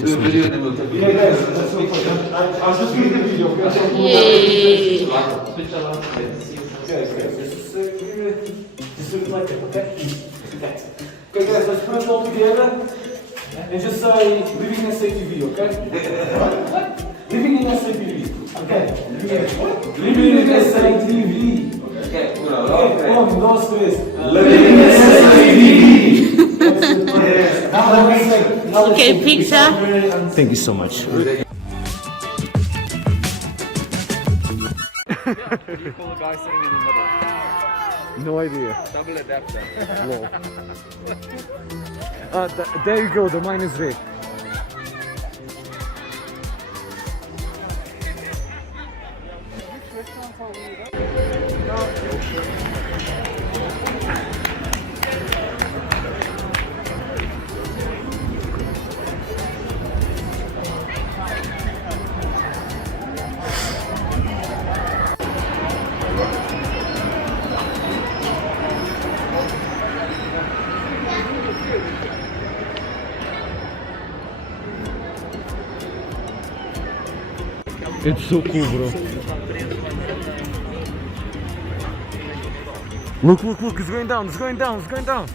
Just wait. Yeah, guys, that's so funny. I'll just read the video. Yay! Guys, just look like it, okay? Okay, guys, let's put it all together and just say LivinginSAtv, okay? What? LivinginSAtv, okay? LivinginSAtv. Okay, uno, dos, Okay, tres. 1, 2, 3. LivinginSAtv. Okay, picture. Thank you so much. You call the guy sitting in the middle. No idea. Double adapter. Whoa. There you go, the mine is red. It's so cool, bro. Look, look, look, it's going down, it's going down, it's going down.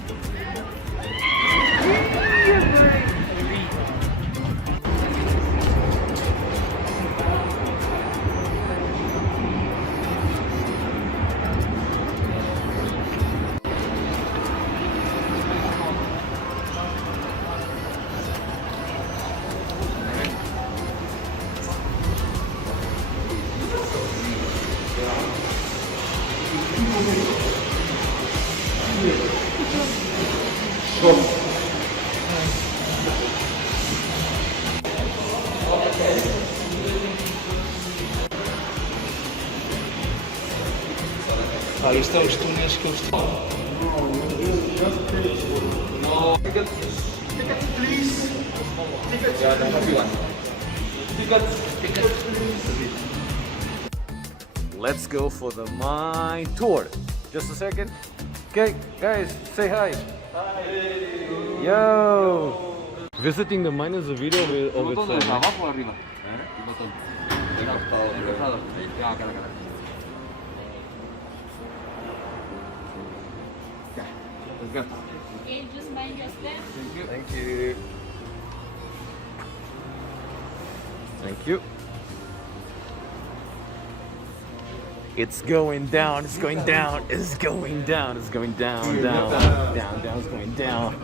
Ali isto é os túneis que eles têm. Let's go for the mine tour. Just a second. Okay, guys, say hi. Hi. Yo. Visiting the mine is a video of its own. ¿Abajo o arriba? El botón. El costado. Ya, acá. Let's go. Okay, just mind your step. Thank you. Thank you. It's going down, it's going down, it's going down, it's going down, down, it's going down.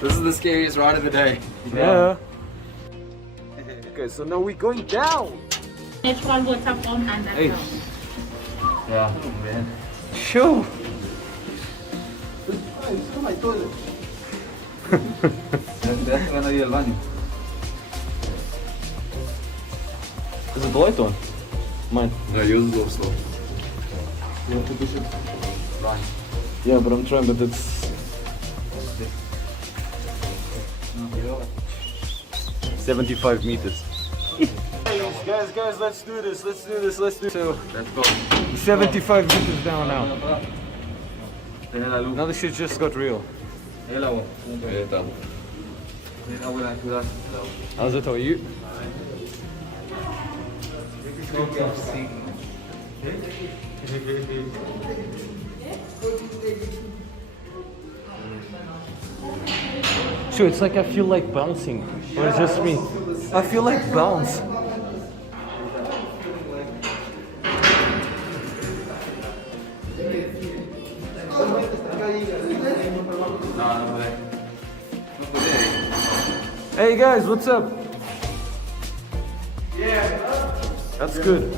This is the scariest ride of the day. Yeah. Okay, so now we're going down. Natural water from underground. Yeah, man. Sure. Deja que nadie al baño. Is it the light on? Mine. No, yours is also. You want to push it? Right. Yeah, but I'm trying, but it's 75 meters. Guys, let's do this. So, Let's go. 75 meters down now. Now the shit just got real. El agua. Ahí estamos. Abuela, cuidado. How's it? How are you? Sure, it's like I feel like bouncing. Or it's just me. I feel like bounce. Hey guys, what's up? Yeah. That's good.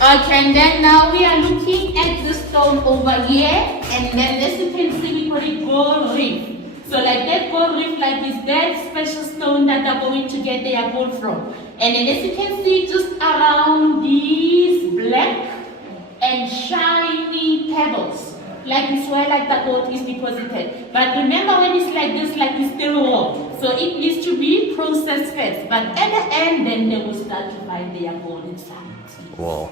Okay, and then now we are looking at the stone over here, and then as you can see, we call it gold reef. So like that gold reef, like is that special stone that they're going to get their gold from. And then as you can see, just around these black and shiny pebbles, like it's where like the gold is deposited. But remember when it's like this, like it's still raw. So it needs to be processed first. But at the end, then they will start to find their gold inside. Wow.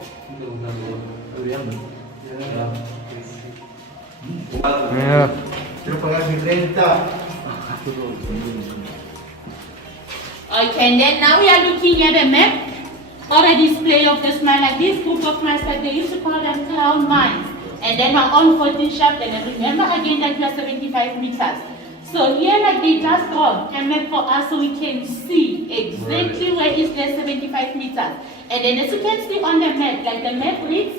Yeah. Okay, and then now we are looking at a map or a display of this mine, like this group of mines that they used to call them clown mines. And then we're on 14 shaft, and remember again that we are 75 meters. So here, like they just draw a map for us so we can see exactly where is the 75 meters. And then as you can see on the map, like the map reads,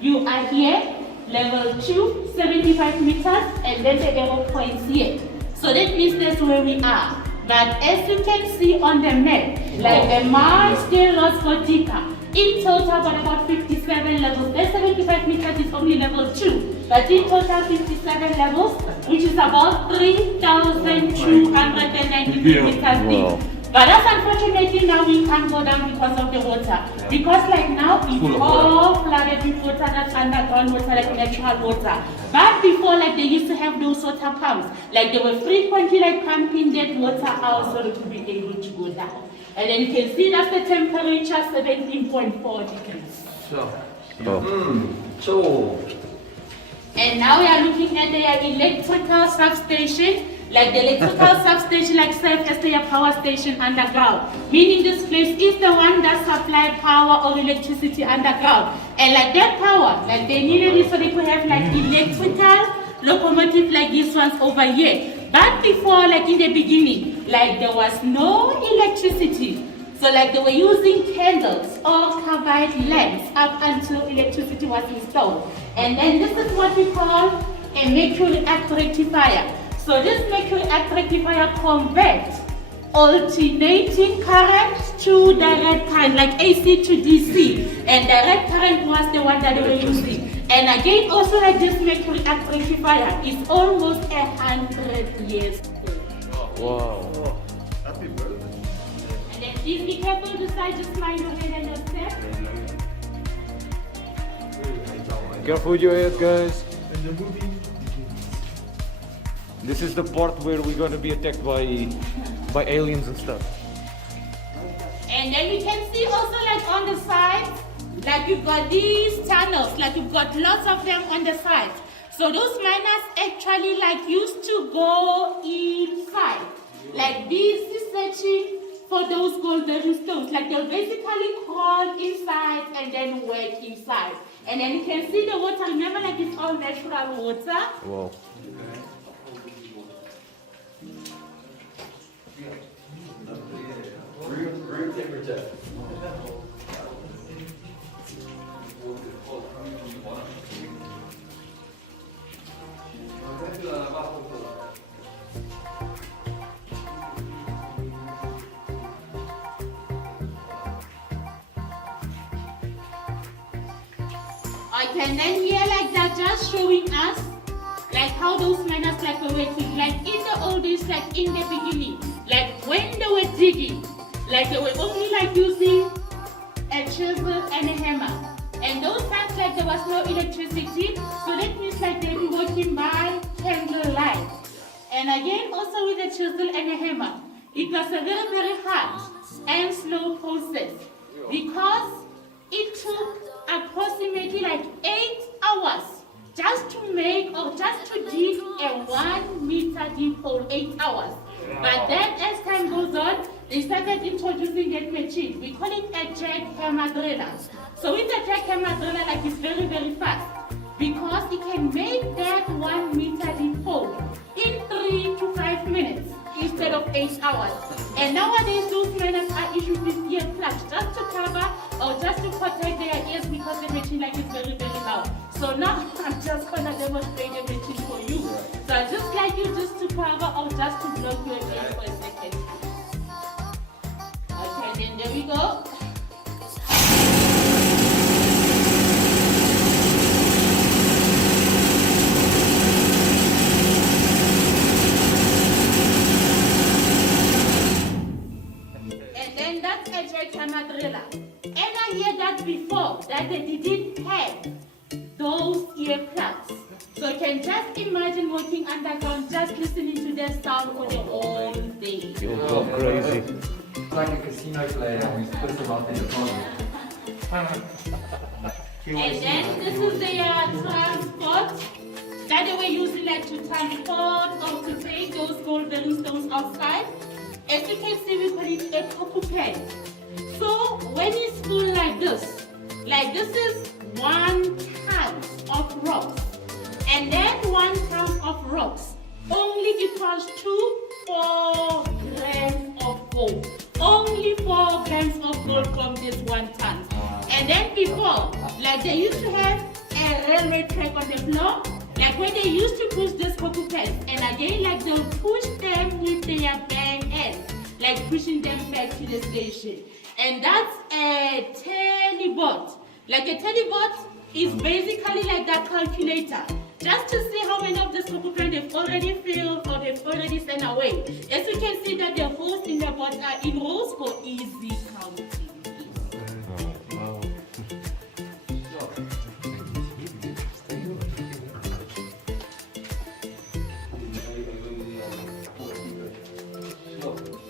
you are here, level 2, 75 meters, and then the arrow points here. So that means that's where we are. But as you can see on the map, like the mine still lost for deeper. In total, about 57 levels. The 75 meters is only level 2, but in total 57 levels, which is about 3,293 meters deep. But that's unfortunately now we can't go down because of the water. Because like now it's all flooded with water, that's underground water, like natural water. But before, like they used to have those water pumps. Like they were frequently like pumping that water out so they could be able to go down. And then you can see that's the temperature, 17.4 degrees. And now we are looking at the electrical substation. Like the electrical substation like serves as their power station underground. Meaning this place is the one that supplies power or electricity underground. And like that power, like they needed it so they could have like electrical locomotive like these ones over here. But before, like in the beginning, like there was no electricity. So like they were using candles or carbide lamps up until electricity was installed. And then this is what we call a mercury arc rectifier. So this mercury arc rectifier converts alternating current to direct current, like AC to DC. And direct current was the one that they were using. And again, also like this mercury arc rectifier is almost 100 years old. Wow. And then please be careful to side, just mind your head and your step. Careful with your head, guys. This is the part where we're gonna be attacked by aliens and stuff. And then we can see also like on the sides, like you've got these tunnels, like you've got lots of them on the sides. So those miners actually like used to go inside. Like this is searching for those golden stones. Like they'll basically crawl inside and then work inside. And then you can see the water, remember like it's all natural water. Wow. Room temperature. Okay, and then here like they're just showing us like how those miners like were working. Like in the old days, like in the beginning, like when they were digging, like they were only like using a chisel and a hammer. And those times like there was no electricity, so that means like they were working by candlelight. And again also with a chisel and a hammer. It was a very, very hard and slow process because it took approximately like 8 hours just to make or just to dig a 1 meter deep hole, 8 hours. But then as time goes on, they started introducing that machine. We call it a jackhammer driller. So with a jackhammer driller, like it's very, very fast because it can make that 1 meter deep hole in 3 to 5 minutes instead of 8 hours. And nowadays those miners are issued with earplugs just to cover or just to protect their ears because the machine like is very, very loud. So now I'm just gonna demonstrate the machine for you. So I just like you just to cover or just to block your ears for a second. Okay, then there we go. And then that's a jackhammer driller. And I hear that before that they didn't have those earplugs. So you can just imagine walking underground just listening to their sound for the whole day. You'll go crazy. It's like a casino player who's put a lot in the closet. And then this is their transport. That they were using like to transport or to take those golden stones outside. As you can see, we call it a cocoa pen. So when it's full like this is 1 ton of rocks. And then 1 ton of rocks only equals to 4 grams of gold. Only 4 grams of gold from this 1 ton. And then before, like they used to have a railway track on the floor, like where they used to push these cocoa pens. And again, like they'll push them with their bare hands, like pushing them back to the station. And that's a telebot. Like a telebot is basically like that calculator. Just to see how many of these cocoa pens they've already filled or they've already sent away. As you can see that the holes in the bot are in rows for easy counting.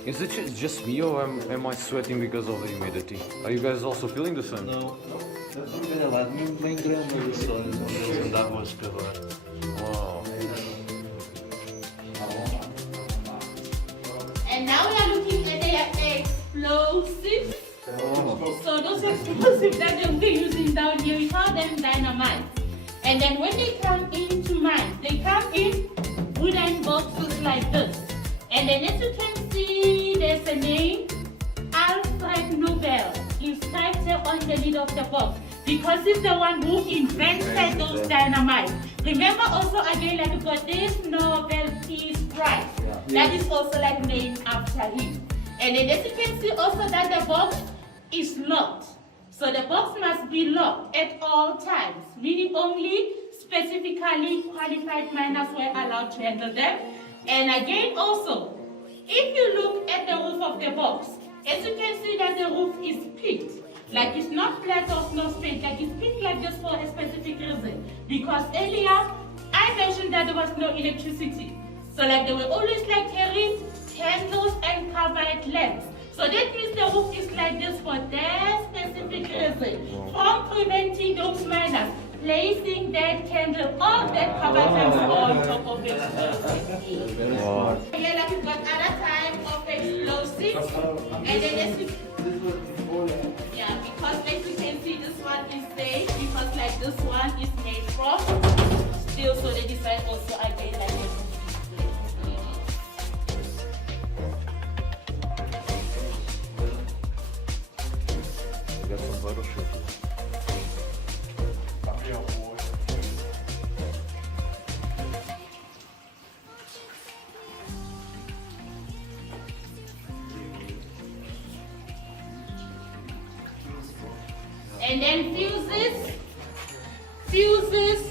Is it just me or am I sweating because of the humidity? Are you guys also feeling the same? Não, não lá, nem grama isso, não dá mais calor. Wow. And now we are looking at the explosives. So those explosives that they'll be using down here, we call them dynamite. And then when they come into mine, they come in wooden boxes like this. And then as you can see, there's a name, Alfred Nobel, inscribed here on the lid of the box. Because he's the one who invented those dynamite. Remember also again, like we've got this Nobel Peace Prize. That is also like named after him. And then as you can see also that the box is locked. So the box must be locked at all times, meaning only specifically qualified miners were allowed to handle them. And again also, if you look at the roof of the box, as you can see that the roof is peaked. Like it's not flat or no straight, like it's peaked like this for a specific reason. Because earlier, I mentioned that there was no electricity. So like they were always like carrying candles and covered lamps. So that means the roof is like this for that specific reason. From preventing those miners placing that candle or that covered lamps on top of explosives. Wow. Here like we've got other type of explosives. And then as you, yeah, because like you can see this one is safe because like this one is made from steel, so they decide also again like this. Got some butter shit. And then fuses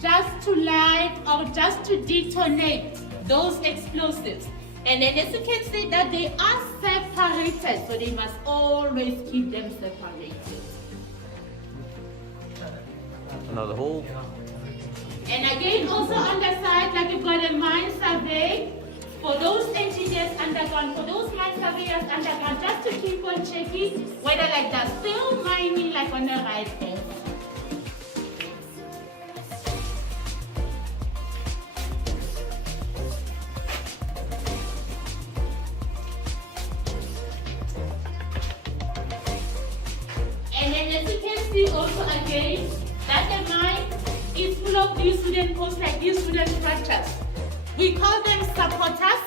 just to light or just to detonate those explosives. And then as you can see that they are separated, so they must always keep them separated. Another hole. And again also on the side, like you've got a mine survey for those engineers underground, for those mine surveyors underground, just to keep on checking whether like they're still mining like on the right path. And then as you can see also again, that the mine is full of these wooden posts, like these wooden structures. We call them supporters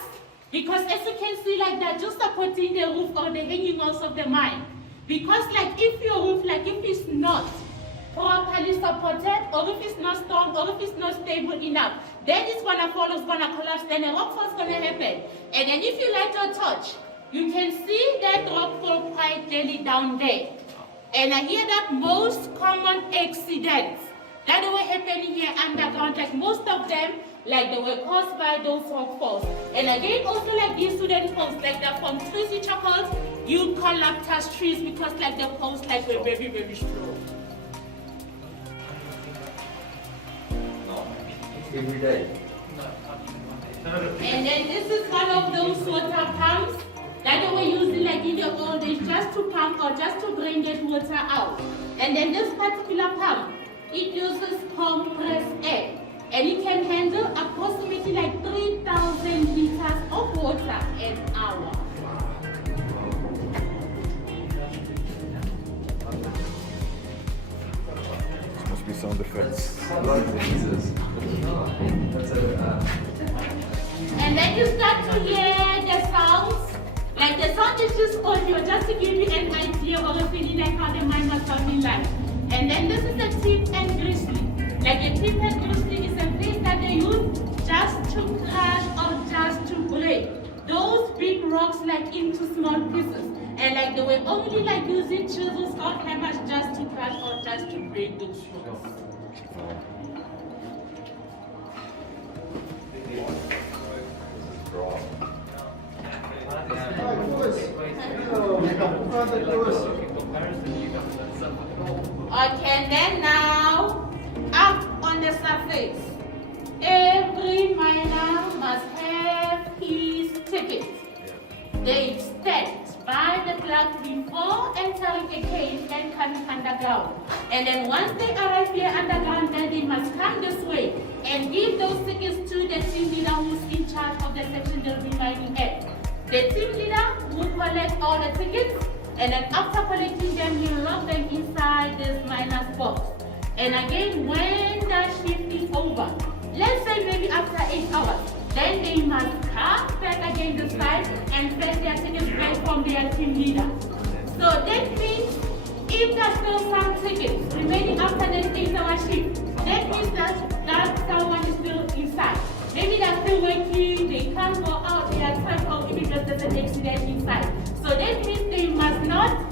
because as you can see like that, just supporting the roof or the hanging walls of the mine. Because like if your roof, like if it's not properly supported or if it's not strong or if it's not stable enough, then it's gonna fall, it's gonna collapse, then a rock fall's gonna happen. And then if you light your torch, you can see that rock fall quite clearly down there. And I hear that most common accidents that were happening here underground, like most of them, like they were caused by those rock falls. And again, also like these student posts, like they're from trees which are called eucalyptus trees because like the posts like were very, very strong. Every day. And then this is one of those water pumps that we use like in the old days just to pump or just to bring that water out. And then this particular pump, it uses compressed air. And it can handle approximately like 3,000 liters of water an hour. This must be sound effects. And then you start to hear the sounds. Like the sound is just audio, just to give you an idea or a feeling like how the mine was sounding like. And then this is the tip and grizzly. Like a tip and grizzly is a piece that they use just to crush or just to break those big rocks like into small pieces. And like they were only like using chisels or hammers just to crush or just to break those rocks. Okay, then now, up on the surface, every miner must have his ticket. They stand by the clock before entering a cave and coming underground. And then once they arrive here underground, then they must come this way and give those tickets to the team leader who's in charge of the section they'll be mining at. The team leader will collect all the tickets, and then after collecting them, he will lock them inside this miner's box. And again, when the shift is over, let's say maybe after 8 hours, then they must come back again this time and fetch their tickets back from their team leader. So that means if there's still some tickets remaining after this 8-hour shift, that means that someone is still inside. Maybe they're still working, they can't go out, they are trapped, or even just there's an accident inside. So that means they must not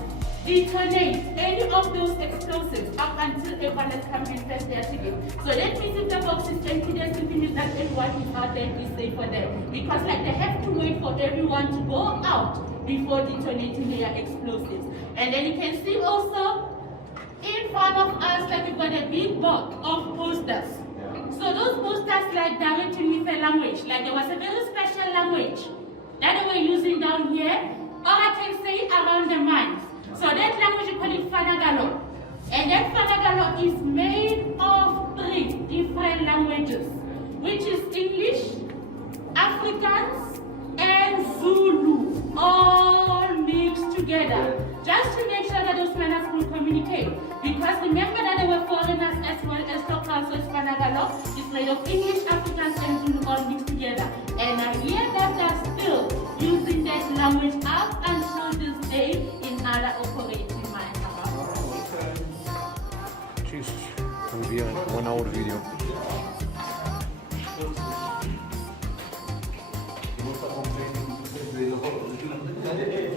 detonate any of those explosives up until everyone has come and fetch their ticket. So that means if the box is empty, that simply means that everyone is out there and is safe for them. Because like they have to wait for everyone to go out before detonating their explosives. And then you can see also in front of us like we've got a big board of posters. So those posters like directing with a language, like there was a very special language that they were using down here, or I can say around the mines. So that language we call it Fanagalo. And that Fanagalo is made of 3 different languages, which is English, Afrikaans, and Zulu, all mixed together, just to make sure that those miners could communicate. Because remember that they were foreigners as well as locals, so Fanagalo is made of English, Afrikaans, and Zulu all mixed together. And I hear that they're still using that language up until this day in other operating mines around the world. Jesus, it will be a 1-hour video.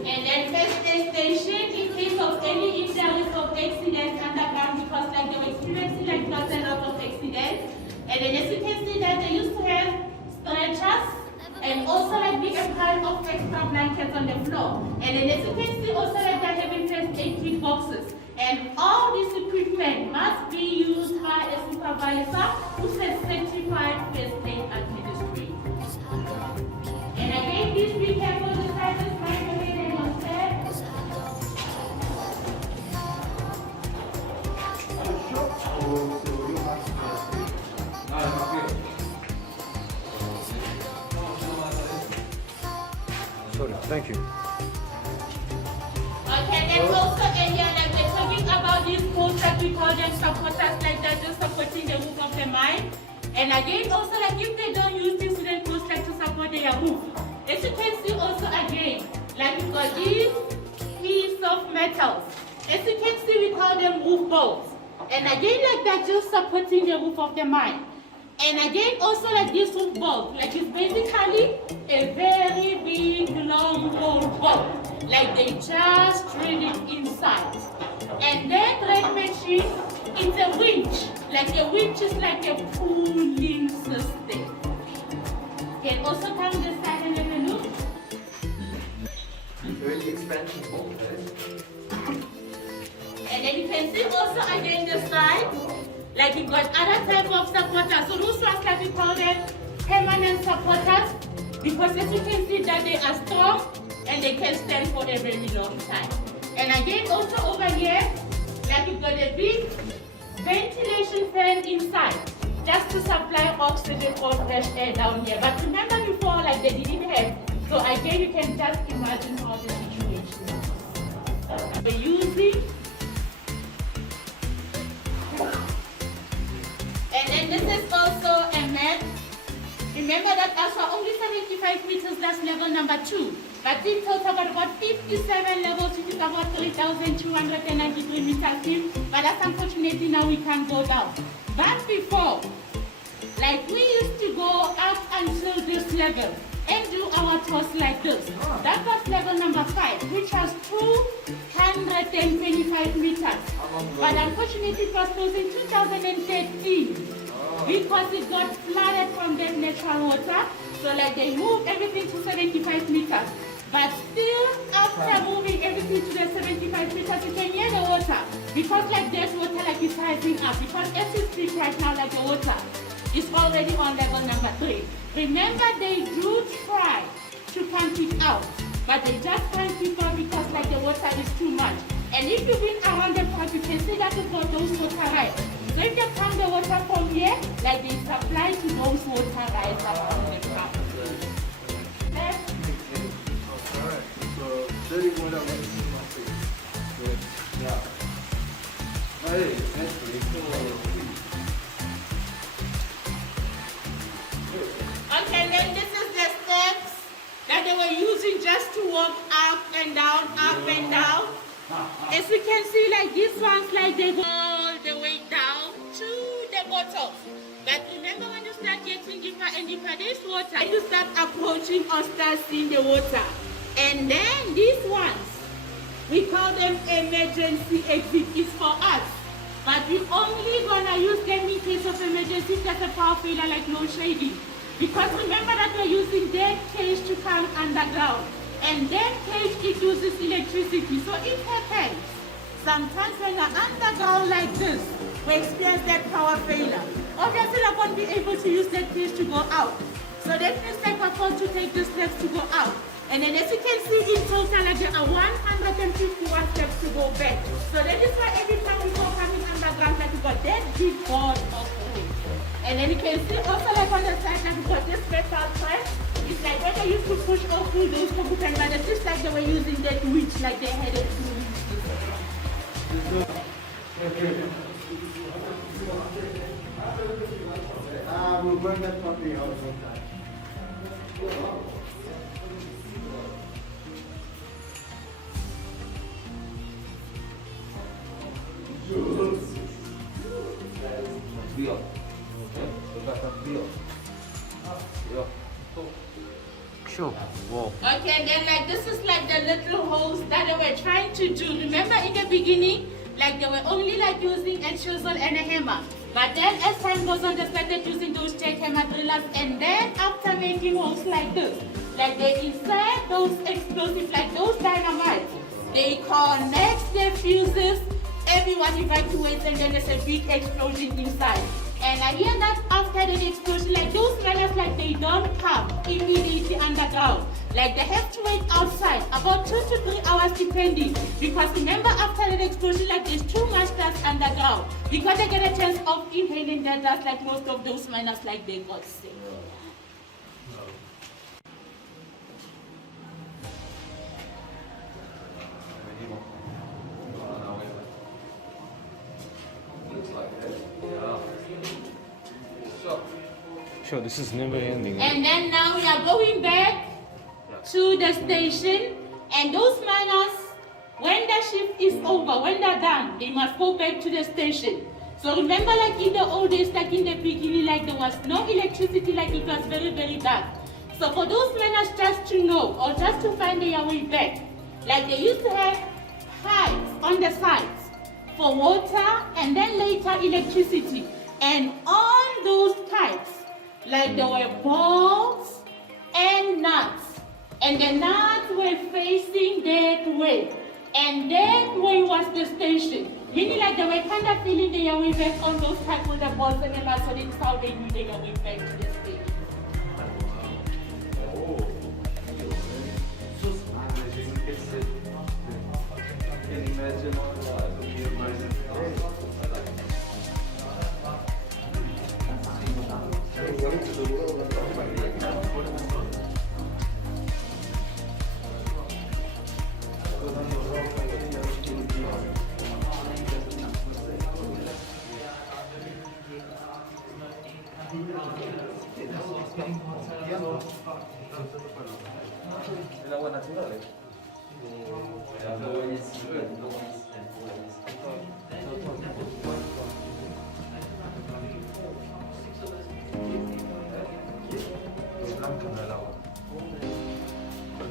And then first aid station in case of any injuries of accidents underground, because like they were experiencing like not a lot of accidents. And then as you can see that they used to have stretchers and also like big pile of extra blankets on the floor. And then as you can see also like they're having first aid kit boxes. And all this equipment must be used by a supervisor who's a certified first aid administrator. And again, please be careful the sizes might go ahead and on set. Sorry, thank you. Okay, and also earlier, like we're talking about these poles that we call them supporters, like they're just supporting the roof of the mine. And again, also like if they don't use these wooden poles like to support their roof, as you can see also again, like we've got these piece of metals. As you can see, we call them roof bolts. And again, like they're just supporting the roof of the mine. And again, also like this roof bolt, like it's basically a very big, long old bolt. Like they just drill it inside. And then red machine, it's a winch. Like a winch is like a pulling system. Can also come this side and have a look. Very expensive bolt, right? And then you can see also again this side, like we've got other type of supporters. So those ones like we call them permanent supporters because as you can see that they are strong and they can stand for a very long time. And again, also over here, like you've got a big ventilation fan inside just to supply oxygen or fresh air down here. But remember before, like they didn't have. So again, you can just imagine how the situation is. We're using. And then this is also a map. Remember that also only 75 meters, that's level number 2. But in total about 57 levels, which is about 3,293 meters deep. But that's unfortunately now we can't go down. But before, like we used to go up until this level and do our tours like this. That was level number 5, which was 225 meters. But unfortunately it was closed in 2013 because it got flooded from the natural water. So like they moved everything to 75 meters. But still, after moving everything to the 75 meters, you can hear the water. Because like there's water like it's rising up. Because as you speak right now, like the water is already on level number 3. Remember, they do try to pump it out, but they just can't keep out because like the water is too much. And if you've been around the park, you can see that you've got those water rides. So if they pump the water from here, like they supply to those water rides around the park. So, 31 of us. Yeah. Hey, that's pretty cool. Okay, then this is the steps that they were using just to walk up and down, up and down. As you can see, like these ones, like they go all the way down to the bottom. But remember when you start getting deeper and deeper, this water, you start approaching or start seeing the water. And then these ones, we call them emergency exit. It's for us. But we're only gonna use them in case of emergency if there's a power failure like load shedding. Because remember that we're using that cage to come underground. And that cage, it uses electricity. So it happens. Sometimes when we're underground like this, we experience that power failure. Obviously, I won't be able to use that cage to go out. So that means I afford to take the steps to go out. And then as you can see in total, like there are 151 steps to go back. So that is why every time we go coming underground, like we got that big board of wood. And then you can see also like on the side, like we got this metal part. It's like when they used to push all through those computer, but it's just like they were using that witch, like they had it to reach this. We'll burn that puppy out sometime. Real. Real. Sure. Whoa. Okay, and then like this is like the little holes that they were trying to do. Remember in the beginning, like they were only like using a chisel and a hammer. But then as time goes on, they started using those jackhammer drillers, and then after making holes like this, like they insert those explosives, like those dynamite, they connect their fuses, everyone evacuates, and then there's a big explosion inside. And I hear that after the explosion, like those miners, like they don't come immediately underground. Like they have to wait outside about 2 to 3 hours depending. Because remember after the explosion, like there's too much dust underground. Because they get a chance of inhaling that dust, like most of those miners, like they got sick. Sure, this is never ending. And then now we are going back to the station, and those miners, when the shift is over, when they're done, they must go back to the station. So remember, like in the old days, like in the beginning, like there was no electricity, like it was very, very dark. So for those miners just to know, or just to find their way back, like they used to have pipes on the sides for water and then later electricity. And on those pipes, like there were bolts and nuts. And the nuts were facing that way. And that way was the station. Meaning like they were kind of feeling their way back on those pipes with the bolts and the nuts, so that's how they knew their way back to the station.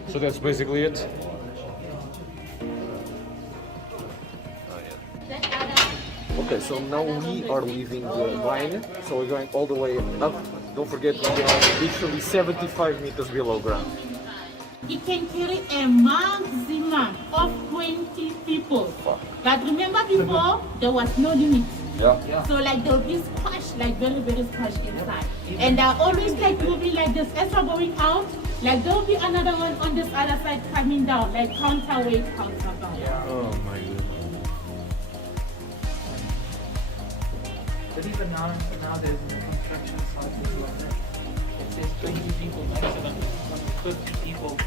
So that's basically it. Okay, so now we are leaving the mine. So we're going all the way up. Don't forget, we are literally 75 meters below ground. It can carry a maximum of 20 people. But remember before, there was no limit. Yeah. So like there will be squash, like very, very squash inside. And they're always like moving like this. As we're going out, like there will be another one on this other side coming down, like counterweight, counterbound. Oh my goodness. But even now there's no construction sites like that. It says 20 people maximum, 50 people.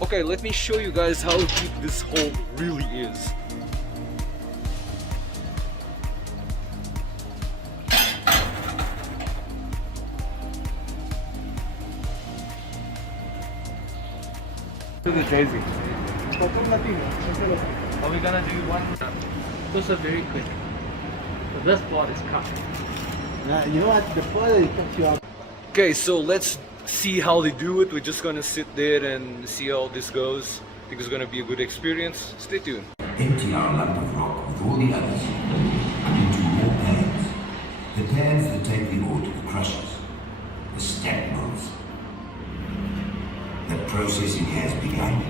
Okay, let me show you guys how deep this hole really is. Are we gonna do one? Those are very quick. So this part is cut. You know what? The further it takes you out. Okay, so let's see how they do it. We're just gonna sit there and see how this goes. I think it's gonna be a good experience. Stay tuned. Empty our lump of rock with all the others and into more pads. The pads that take the ore to the crushers, the stack mills. The processing has begun.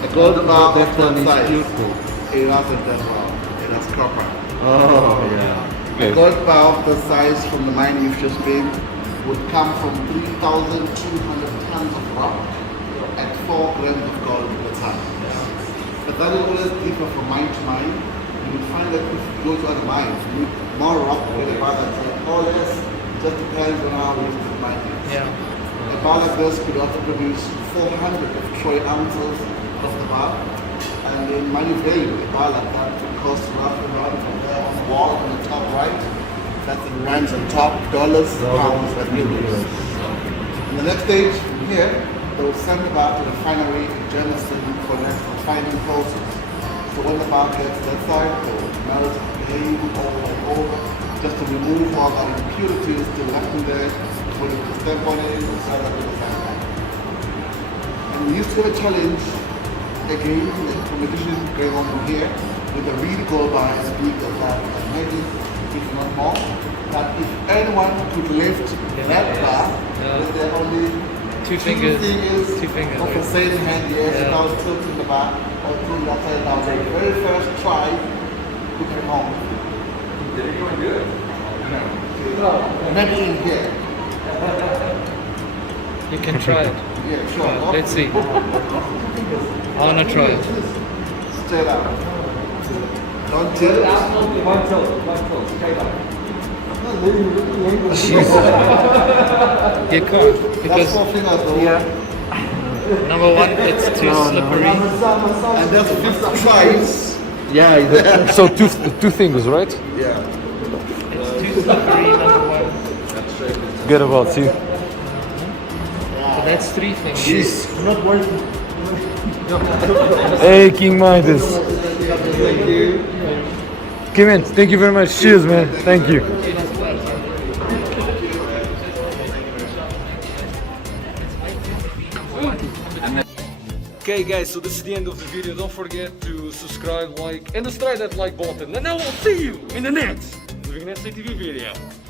The gold bar of that size. Beautiful. It wasn't that well. It was copper. Oh, yeah. The gold bar of the size from the mine you've just been would come from 3,200 tons of rock at 4 grams of gold per ton. But that will always differ from mine to mine. You would find that if you go to other mines, you need more rock where the bar that's or less, just depends on how rich the mine is. Yeah. A bar like this could also produce 400 of troy ounces of the bar. And in money value, a bar like that would cost roughly around from there on the wall on the top right. That's in rands on top, dollars, pounds, and euros. In the next stage, from here, they will send the bar to the refinery in Germiston for the next refining process. So when the bar gets that side, they will melt again over, just to remove all the impurities still left in there, put a stamp on it, and sell it to the refinery. And we used to have a challenge, again, the competition going on from here, with the real gold bar as big as that, and maybe if not more, that if anyone could lift that bar with their only Two fingers. Two fingers. of the same hand, yes, Yeah. and I was tilting the bar, or tilting that side down. So the very first try, we came home. Did anyone do it? No. Maybe in here. You can try it. Yeah, sure. Let's see. I wanna try it. Straight up. Don't tilt. One tilt, straight up. You can't That's because 4 fingers though. number one, it's too slippery. And that's 50 tries. Yeah, so two fingers, right? Yeah. It's too slippery. Number one. Good about you. So that's 3 fingers. Jeez. I'm not working. Hey, King Midas. Thank you. Kim, thank you very much. Cheers, man. Thank you. Okay guys, so this is the end of the video. Don't forget to subscribe, like, and destroy that like button. And I will see you in the next video. LivinginSAtv video.